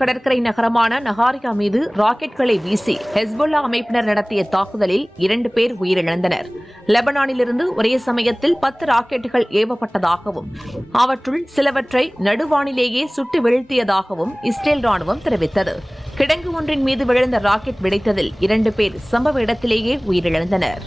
கடற்கரை நகரமான நகாரியா மீது ராக்கெட்களை வீசி ஹெஸ்புல்லா அமைப்பினர் நடத்திய தாக்குதலில் 2 பேர் உயிரிழந்தனர். லெபனானிலிருந்து ஒரே சமயத்தில் 10 ராக்கெட்டுகள் ஏவப்பட்டதாகவும் அவற்றுள் சிலவற்றை நடுவானிலேயே சுட்டு வீழ்த்தியதாகவும் இஸ்ரேல் ராணுவம் தெரிவித்தது. கிடங்கு ஒன்றின் மீது விழுந்த ராக்கெட் வெடித்ததில் 2 பேர் சம்பவ இடத்திலேயே உயிரிழந்தனர்.